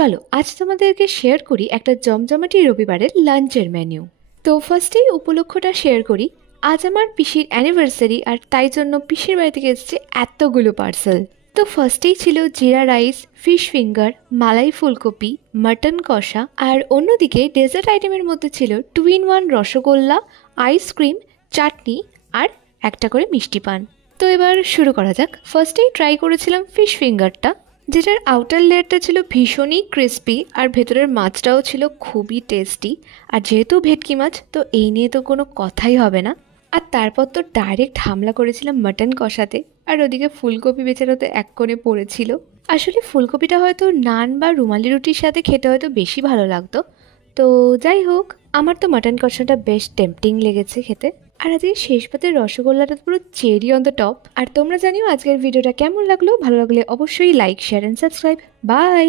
চলো আজ তোমাদেরকে শেয়ার করি একটা জমজমাটি রবিবারের লাঞ্চের মেনু। তো ফার্স্টেই উপলক্ষটা শেয়ার করি। আজ আমার পিসির অ্যানিভার্সারি, আর তাই জন্য পিসির বাড়ি থেকে এসেছে এতগুলো পার্সেল। তো ফার্স্টেই ছিল জিরা রাইস, ফিশ ফিঙ্গার, মালাই ফুলকপি, মাটন কষা, আর অন্যদিকে ডেজার্ট আইটেমের মধ্যে ছিল 2 in 1 রসগোল্লা, আইসক্রিম, চাটনি আর একটা করে মিষ্টি পান। তো এবার শুরু করা যাক। ফার্স্টেই ট্রাই করেছিলাম ফিশ ফিঙ্গারটা, যেটার আউটার লেয়ারটা ছিল ভীষণই ক্রিস্পি আর ভেতরের মাছটাও ছিল খুবই টেস্টি। আর যেহেতু ভেটকি মাছ, তো এই নিয়ে তো কোনো কথাই হবে না। আর তারপর তো ডাইরেক্ট হামলা করেছিলাম মাটন কষাতে। আর ওদিকে ফুলকপি বেচারা তো এক কোণে পড়েছিল। আসলে ফুলকপিটা হয়তো নান বা রুমালি রুটির সাথে খেতে হয়তো বেশি ভালো লাগতো। তো যাই হোক, আমার তো মাটন কষাটা বেশ টেম্পটিং লেগেছে খেতে। আর আজকে শেষ পাতের রসগোল্লাটা পুরো চেরি অন দ্য টপ। আর তোমরা জানিও আজকের ভিডিওটা কেমন লাগলো। ভালো লাগলে অবশ্যই like, share and subscribe. By.